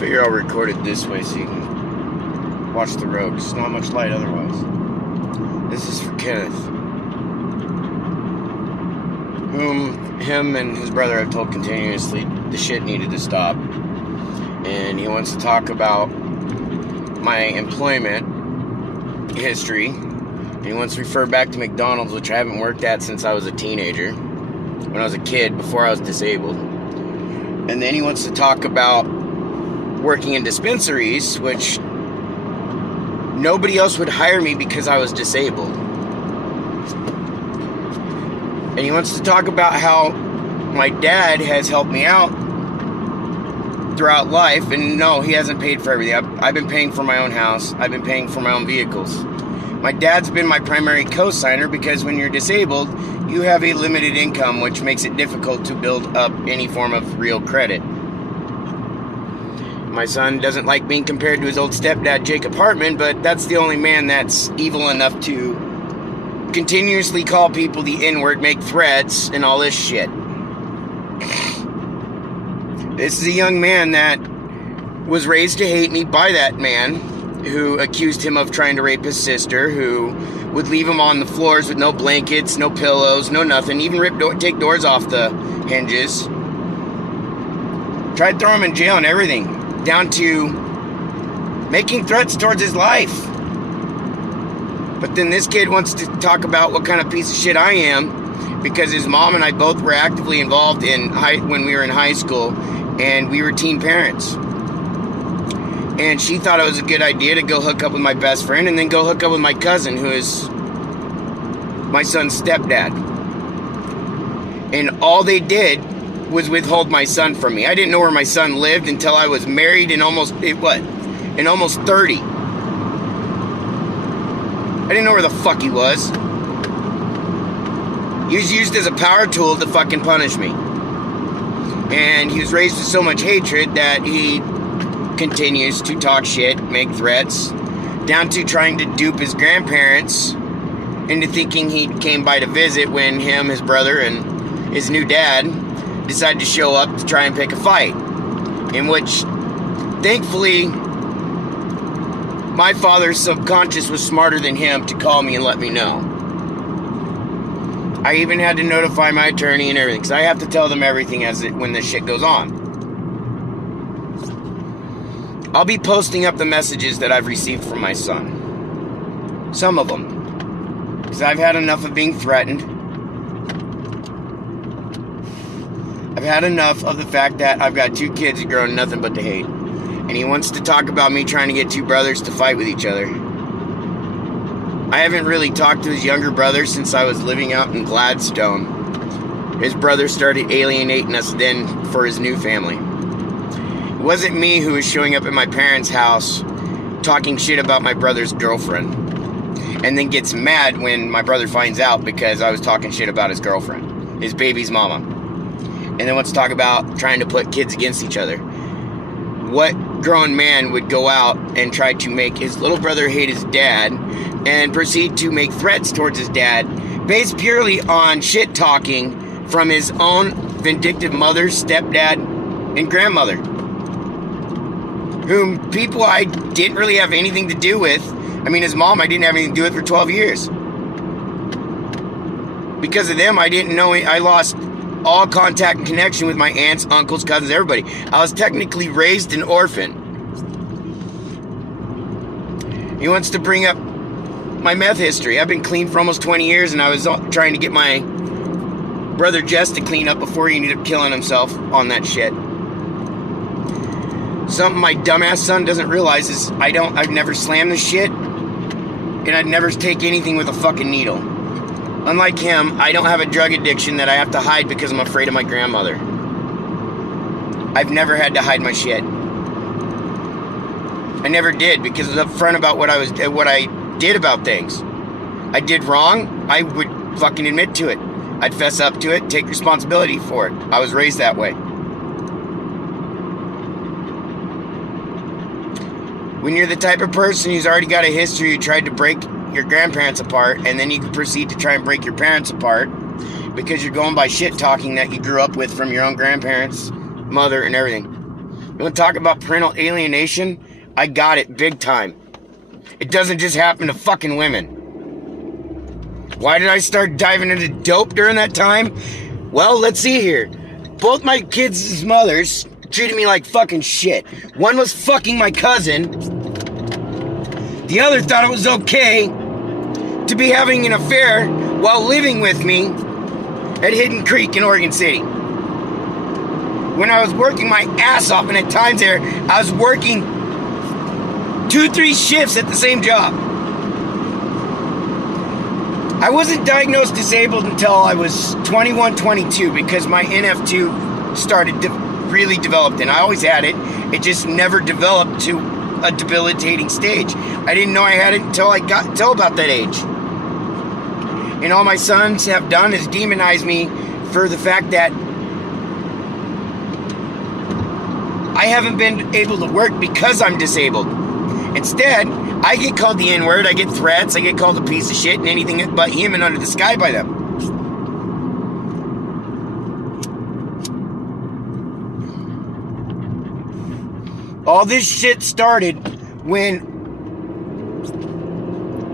figure I'll record it this way so you can watch the road. There's not much light otherwise. This is for Kenneth, whom him and his brother have told continuously the shit needed to stop. And he wants to talk about my employment history. And he wants to refer back to McDonald's, which I haven't worked at since I was a teenager. When I was a kid, before I was disabled. And then he wants to talk about working in dispensaries, which nobody else would hire me because I was disabled. And he wants to talk about how my dad has helped me out throughout life. And no, he hasn't paid for everything. I've been paying for my own house. I've been paying for my own vehicles. My dad's been my primary co-signer because when you're disabled, you have a limited income, which makes it difficult to build up any form of real credit. My son doesn't like being compared to his old stepdad, Jacob Hartman, but that's the only man that's evil enough to continuously call people the N-word, make threats, and all this shit. This is a young man that was raised to hate me by that man who accused him of trying to rape his sister, who would leave him on the floors with no blankets, no pillows, no nothing, even take doors off the hinges. Tried to throw him in jail and everything, down to making threats towards his life. But then this kid wants to talk about what kind of piece of shit I am, because his mom and I both were actively involved when we were in high school, and we were teen parents. And she thought it was a good idea to go hook up with my best friend and then go hook up with my cousin, who is my son's stepdad. And all they did was withhold my son from me. I didn't know where my son lived until I was married and almost 30. I didn't know where the fuck he was. He was used as a power tool to fucking punish me. And he was raised with so much hatred that he continues to talk shit, make threats, down to trying to dupe his grandparents into thinking he came by to visit when him, his brother, and his new dad decided to show up to try and pick a fight. In which, thankfully, my father's subconscious was smarter than him to call me and let me know. I even had to notify my attorney and everything, because I have to tell them everything when this shit goes on. I'll be posting up the messages that I've received from my son. Some of them. Because I've had enough of being threatened. I've had enough of the fact that I've got two kids that grow nothing but to hate. And he wants to talk about me trying to get two brothers to fight with each other. I haven't really talked to his younger brother since I was living out in Gladstone. His brother started alienating us then for his new family. It wasn't me who was showing up at my parents' house talking shit about my brother's girlfriend. And then gets mad when my brother finds out because I was talking shit about his girlfriend, his baby's mama. And then wants to talk about trying to put kids against each other. What grown man would go out and try to make his little brother hate his dad and proceed to make threats towards his dad based purely on shit talking from his own vindictive mother, stepdad, and grandmother, whom people I didn't really have anything to do with. I mean, his mom I didn't have anything to do with for 12 years. Because of them, I didn't know, I lost all contact and connection with my aunts, uncles, cousins, everybody. I was technically raised an orphan. He wants to bring up my meth history. I've been clean for almost 20 years, and I was trying to get my brother Jess to clean up before he ended up killing himself on that shit. Something my dumbass son doesn't realize is I've never slammed the shit, and I'd never take anything with a fucking needle. Unlike him, I don't have a drug addiction that I have to hide because I'm afraid of my grandmother. I've never had to hide my shit. I never did, because I was upfront about what I did about things. I did wrong, I would fucking admit to it. I'd fess up to it, take responsibility for it. I was raised that way. When you're the type of person who's already got a history, you tried to break your grandparents apart, and then you can proceed to try and break your parents apart because you're going by shit talking that you grew up with from your own grandparents, mother, and everything. You want to talk about parental alienation? I got it big time. It doesn't just happen to fucking women. Why did I start diving into dope during that time? Well, let's see here. Both my kids' mothers treated me like fucking shit. One was fucking my cousin. The other thought it was okay to be having an affair while living with me at Hidden Creek in Oregon City. When I was working my ass off, and at times there, I was working 2-3 shifts at the same job. I wasn't diagnosed disabled until I was 21, 22 because my NF2 started really developed, and I always had it. It just never developed to a debilitating stage. I didn't know I had it until about that age. And all my sons have done is demonize me for the fact that I haven't been able to work because I'm disabled. Instead, I get called the N-word, I get threats, I get called a piece of shit, and anything but human under the sky by them. All this shit started when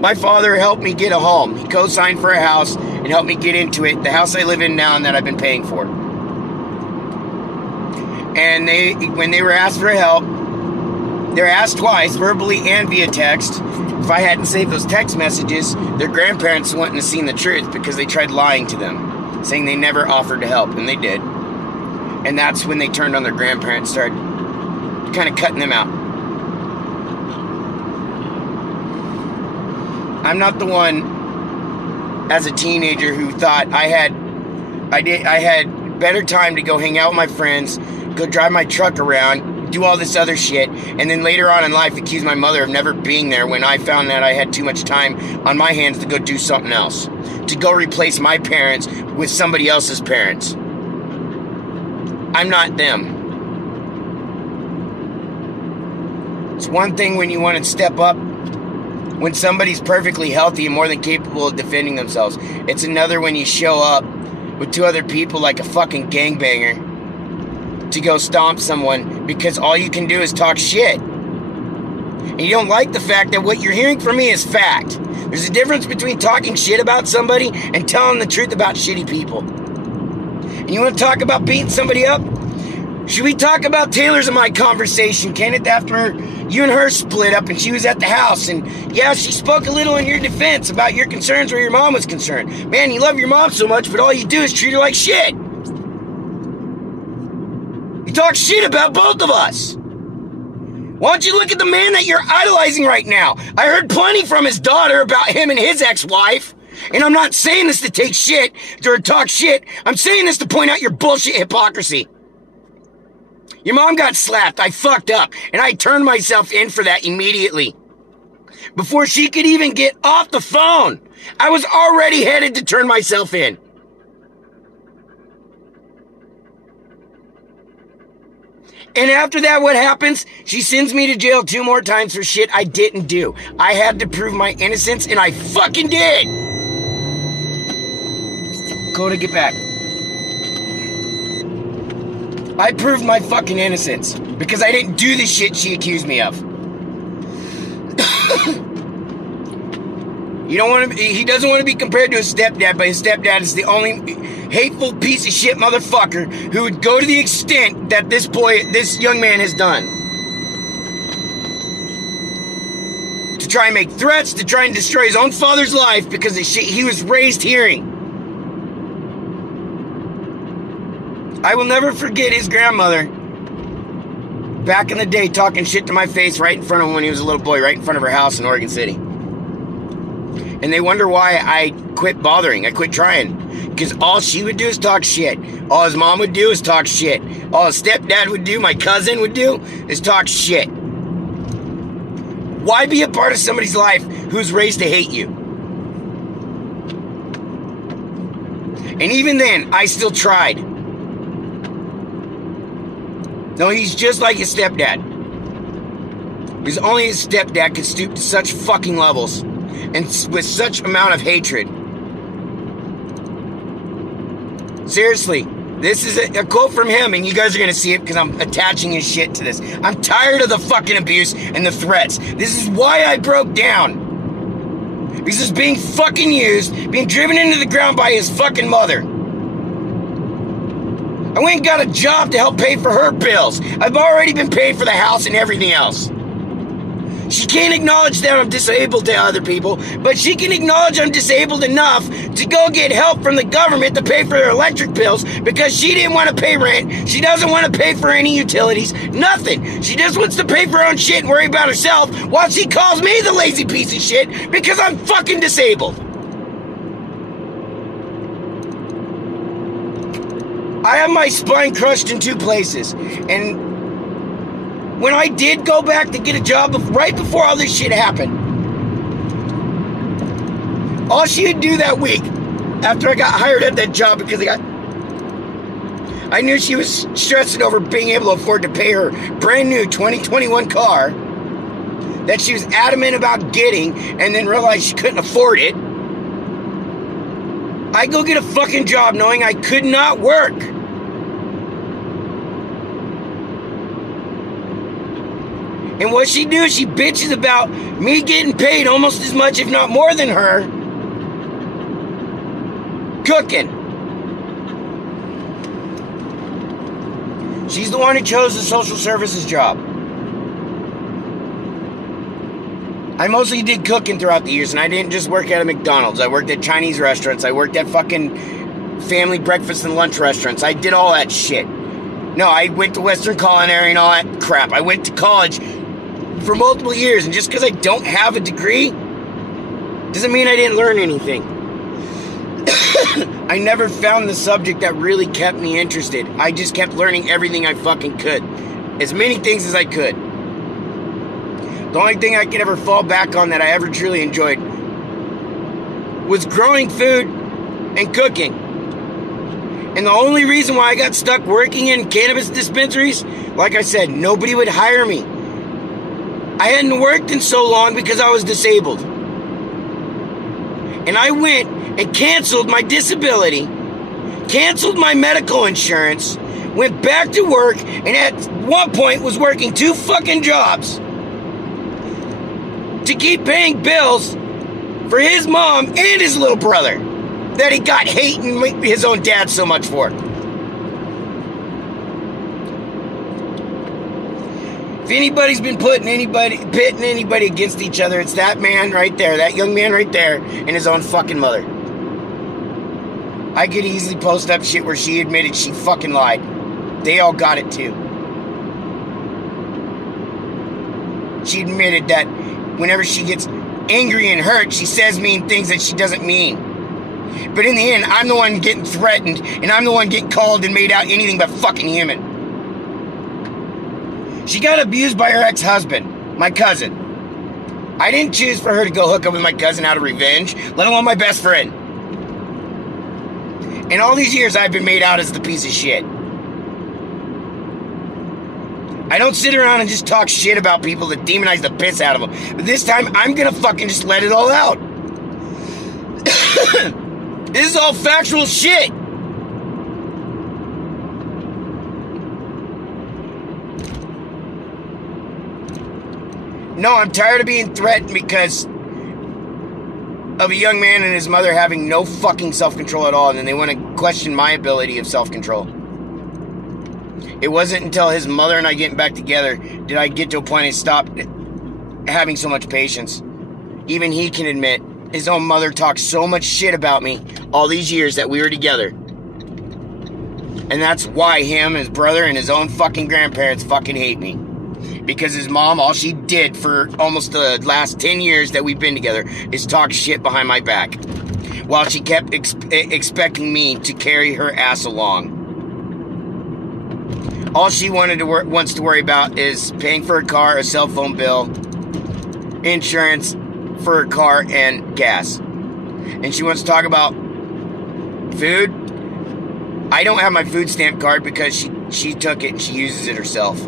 my father helped me get a home. He co-signed for a house and helped me get into it, the house I live in now and that I've been paying for. And when they were asked for help, they were asked twice, verbally and via text. If I hadn't saved those text messages, their grandparents wouldn't have seen the truth because they tried lying to them, saying they never offered to help, and they did. And that's when they turned on their grandparents, started kind of cutting them out. I'm not the one as a teenager who thought I had better time to go hang out with my friends, go drive my truck around, do all this other shit, and then later on in life accuse my mother of never being there when I found that I had too much time on my hands to go do something else, to go replace my parents with somebody else's parents. I'm not them. It's one thing when you want to step up when somebody's perfectly healthy and more than capable of defending themselves. It's another when you show up with 2 other people like a fucking gangbanger to go stomp someone because all you can do is talk shit. And you don't like the fact that what you're hearing from me is fact. There's a difference between talking shit about somebody and telling the truth about shitty people. And you want to talk about beating somebody up? Should we talk about Taylor's and my conversation, Kenneth, after you and her split up and she was at the house? And yeah, she spoke a little in your defense about your concerns where your mom was concerned. Man, you love your mom so much, but all you do is treat her like shit. You talk shit about both of us. Why don't you look at the man that you're idolizing right now? I heard plenty from his daughter about him and his ex-wife. And I'm not saying this to take shit or talk shit. I'm saying this to point out your bullshit hypocrisy. Your mom got slapped. I fucked up. And I turned myself in for that immediately. Before she could even get off the phone, I was already headed to turn myself in. And after that, what happens? She sends me to jail 2 more times for shit I didn't do. I had to prove my innocence, and I fucking did! Coda, get back. I proved my fucking innocence because I didn't do the shit she accused me of. He doesn't want to be compared to his stepdad, but his stepdad is the only hateful piece of shit motherfucker who would go to the extent that this young man has done. To try and make threats, to try and destroy his own father's life because of shit he was raised hearing. I will never forget his grandmother back in the day talking shit to my face right in front of him when he was a little boy, right in front of her house in Oregon City. And they wonder why I quit bothering. I quit trying. Because all she would do is talk shit. All his mom would do is talk shit. All his stepdad would do, my cousin would do, is talk shit. Why be a part of somebody's life who's raised to hate you? And even then, I still tried. No, he's just like his stepdad. Because only his stepdad could stoop to such fucking levels. And with such amount of hatred. Seriously, This is a quote from him, and you guys are going to see it because I'm attaching his shit to this. I'm tired of the fucking abuse and the threats. This is why I broke down. Because he's being fucking used, being driven into the ground by his fucking mother. I went and got a job to help pay for her bills. I've already been paid for the house and everything else. She can't acknowledge that I'm disabled to other people, but she can acknowledge I'm disabled enough to go get help from the government to pay for her electric bills because she didn't want to pay rent. She doesn't want to pay for any utilities, nothing. She just wants to pay for her own shit and worry about herself while she calls me the lazy piece of shit because I'm fucking disabled. I have my spine crushed in 2 places, and when I did go back to get a job right before all this shit happened, all she would do that week after I got hired at that job because I knew she was stressing over being able to afford to pay her brand new 2021 car that she was adamant about getting and then realized she couldn't afford it. I go get a fucking job knowing I could not work. And what she do is she bitches about me getting paid almost as much, if not more than her, cooking. She's the one who chose the social services job. I mostly did cooking throughout the years, and I didn't just work at a McDonald's. I worked at Chinese restaurants. I worked at fucking family breakfast and lunch restaurants. I did all that shit. No, I went to Western Culinary and all that crap. I went to college for multiple years, and just because I don't have a degree doesn't mean I didn't learn anything. I never found the subject that really kept me interested. I just kept learning everything I fucking could. As many things as I could. The only thing I could ever fall back on that I ever truly enjoyed was growing food and cooking. And the only reason why I got stuck working in cannabis dispensaries, like I said, nobody would hire me. I hadn't worked in so long because I was disabled. And I went and canceled my disability, canceled my medical insurance, went back to work, and at one point was working 2 fucking jobs to keep paying bills for his mom and his little brother that he got hating his own dad so much for. If anybody's been pitting anybody against each other, it's that man right there, that young man right there, and his own fucking mother. I could easily post up shit where she admitted she fucking lied. They all got it too. She admitted that whenever she gets angry and hurt, she says mean things that she doesn't mean. But in the end, I'm the one getting threatened, and I'm the one getting called and made out anything but fucking human. She got abused by her ex-husband, my cousin. I didn't choose for her to go hook up with my cousin out of revenge, let alone my best friend. And all these years, I've been made out as the piece of shit. I don't sit around and just talk shit about people that demonize the piss out of them. But this time, I'm gonna fucking just let it all out. This is all factual shit. No, I'm tired of being threatened because of a young man and his mother having no fucking self-control at all, and then they want to question my ability of self-control. It wasn't until his mother and I getting back together did I get to a point and stop having so much patience. Even he can admit his own mother talked so much shit about me all these years that we were together. And that's why him, his brother, and his own fucking grandparents fucking hate me. Because his mom, all she did for almost the last 10 years that we've been together is talk shit behind my back. While she kept expecting me to carry her ass along. All she wants to worry about is paying for a car, a cell phone bill, insurance for her car, and gas. And she wants to talk about food. I don't have my food stamp card because she took it and she uses it herself.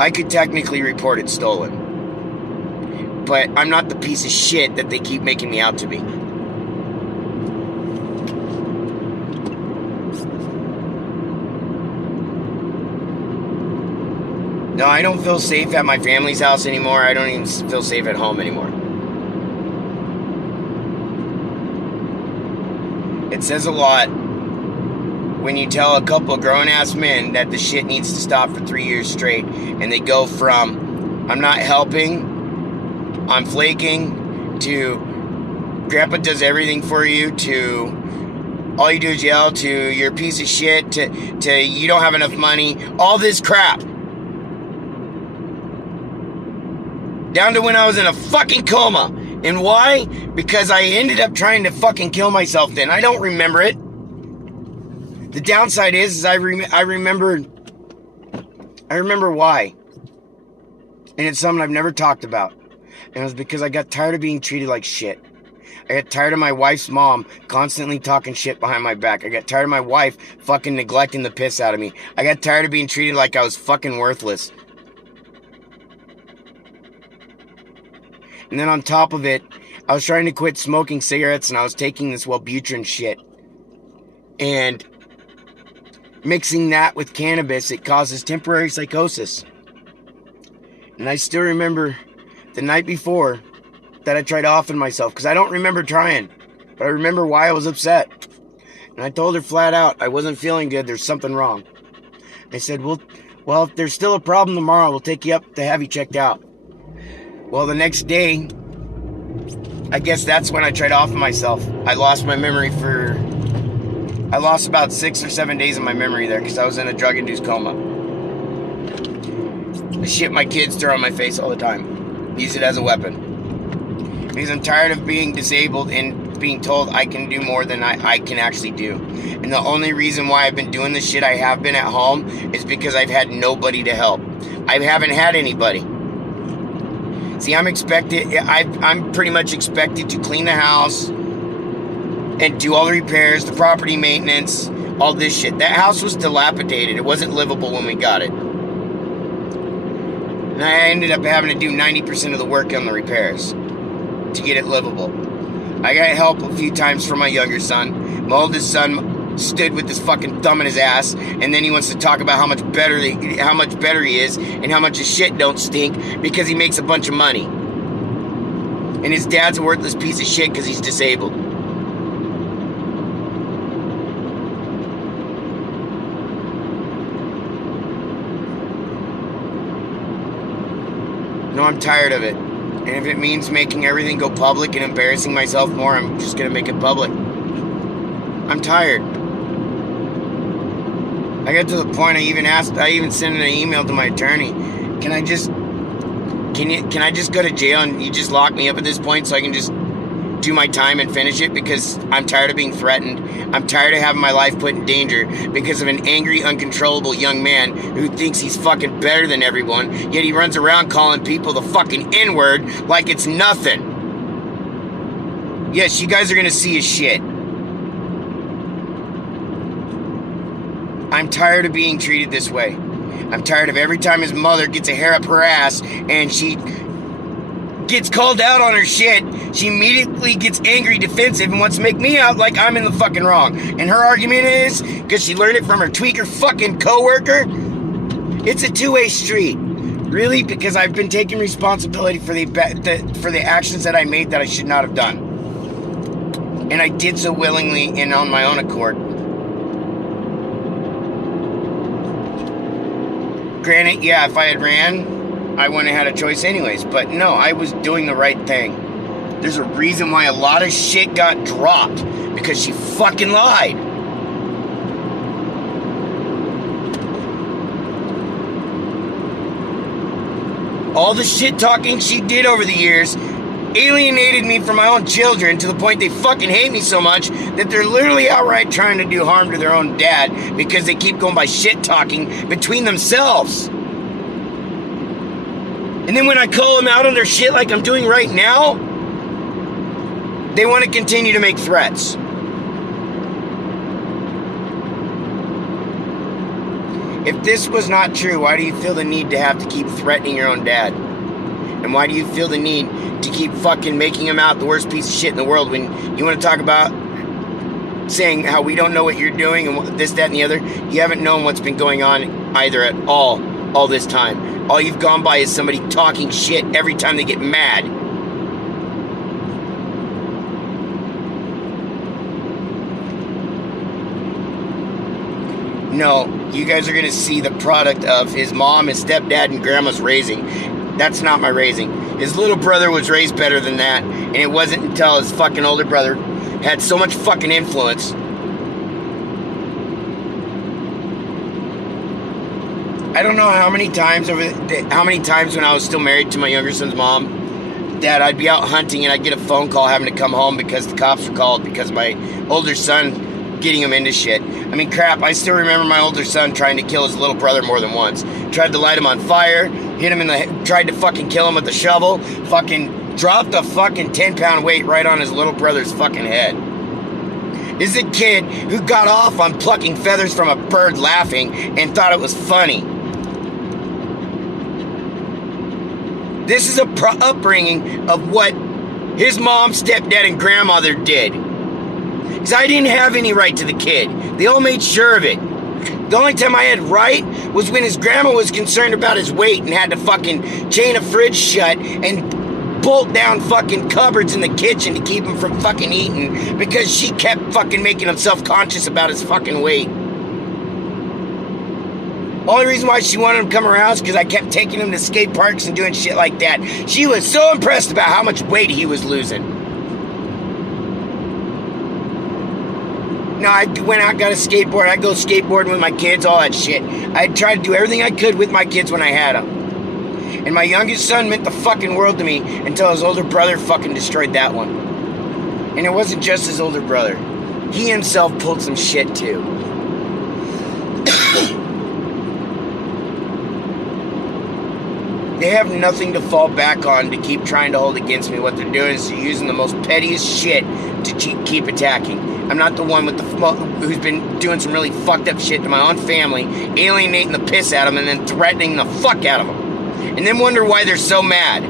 I could technically report it stolen. But I'm not the piece of shit that they keep making me out to be. No, I don't feel safe at my family's house anymore. I don't even feel safe at home anymore. It says a lot when you tell a couple of grown-ass men that the shit needs to stop for 3 years straight, and they go from, I'm not helping, I'm flaking, to Grandpa does everything for you, to all you do is yell, to you're a piece of shit, to you don't have enough money, all this crap. Down to when I was in a fucking coma. And why? Because I ended up trying to fucking kill myself then. I don't remember it. The downside is I remember why. And it's something I've never talked about. And it was because I got tired of being treated like shit. I got tired of my wife's mom constantly talking shit behind my back. I got tired of my wife fucking neglecting the piss out of me. I got tired of being treated like I was fucking worthless. And then on top of it, I was trying to quit smoking cigarettes and I was taking this Wellbutrin shit. And mixing that with cannabis, it causes temporary psychosis. And I still remember the night before that I tried offing myself, because I don't remember trying, but I remember why I was upset. And I told her flat out, I wasn't feeling good, there's something wrong. I said, well, if there's still a problem tomorrow, we'll take you up to have you checked out. Well, the next day, I guess that's when I tried offing myself. I lost my memory I lost about 6 or 7 days of my memory there, because I was in a drug-induced coma. The shit my kids throw on my face all the time. Use it as a weapon. Because I'm tired of being disabled and being told I can do more than I can actually do. And the only reason why I've been doing the shit I have been at home is because I've had nobody to help. I haven't had anybody. See, I'm pretty much expected to clean the house and do all the repairs, the property maintenance, all this shit. That house was dilapidated. It wasn't livable when we got it. And I ended up having to do 90% of the work on the repairs to get it livable. I got help a few times from my younger son. My oldest son stood with his fucking thumb in his ass, and then he wants to talk about how much better he is and how much his shit don't stink because he makes a bunch of money. And his dad's a worthless piece of shit because he's disabled. No, I'm tired of it. And if it means making everything go public and embarrassing myself more, I'm just gonna make it public. I'm tired. I got to the point I even sent an email to my attorney. Can I just go to jail and you just lock me up at this point so I can just do my time and finish it? Because I'm tired of being threatened. I'm tired of having my life put in danger because of an angry, uncontrollable young man who thinks he's fucking better than everyone, yet he runs around calling people the fucking N-word like it's nothing. Yes, you guys are gonna see his shit. I'm tired of being treated this way. I'm tired of every time his mother gets a hair up her ass and she gets called out on her shit, she immediately gets angry, defensive, and wants to make me out like I'm in the fucking wrong. And her argument is, because she learned it from her tweaker fucking coworker, it's a two-way street. Really? Because I've been taking responsibility for the actions that I made that I should not have done. And I did so willingly and on my own accord. Granted, yeah, if I had ran, I wouldn't have had a choice anyways. But no, I was doing the right thing. There's a reason why a lot of shit got dropped. Because she fucking lied. All the shit talking she did over the years alienated me from my own children to the point they fucking hate me so much that they're literally outright trying to do harm to their own dad because they keep going by shit talking between themselves. And then when I call them out on their shit like I'm doing right now, they want to continue to make threats. If this was not true, why do you feel the need to have to keep threatening your own dad? And why do you feel the need to keep fucking making him out the worst piece of shit in the world when you want to talk about saying how we don't know what you're doing and this, that, and the other? You haven't known what's been going on either at all. all this time. All you've gone by is somebody talking shit every time they get mad. No, you guys are going to see the product of his mom, his stepdad, and grandma's raising. That's not my raising. His little brother was raised better than that, and it wasn't until his fucking older brother had so much fucking influence. I don't know how many times when I was still married to my younger son's mom, that I'd be out hunting and I'd get a phone call having to come home because the cops were called because of my older son getting him into shit. I mean, crap, I still remember my older son trying to kill his little brother more than once. Tried to light him on fire, hit him in the head, tried to fucking kill him with the shovel, fucking dropped a fucking 10-pound weight right on his little brother's fucking head. This is a kid who got off on plucking feathers from a bird laughing and thought it was funny. This is a upbringing of what his mom, stepdad, and grandmother did. Because I didn't have any right to the kid. They all made sure of it. The only time I had right was when his grandma was concerned about his weight and had to fucking chain a fridge shut and bolt down fucking cupboards in the kitchen to keep him from fucking eating because she kept fucking making him self-conscious about his fucking weight. Only reason why she wanted him to come around is because I kept taking him to skate parks and doing shit like that. She was so impressed about how much weight he was losing. No, I went out, got a skateboard. I'd go skateboarding with my kids, all that shit. I tried to do everything I could with my kids when I had them. And my youngest son meant the fucking world to me until his older brother fucking destroyed that one. And it wasn't just his older brother. He himself pulled some shit too. They have nothing to fall back on to keep trying to hold against me. What they're doing is using the most pettiest shit to keep attacking. I'm not the one with who's been doing some really fucked up shit to my own family, alienating the piss out of them, and then threatening the fuck out of them. And then wonder why they're so mad.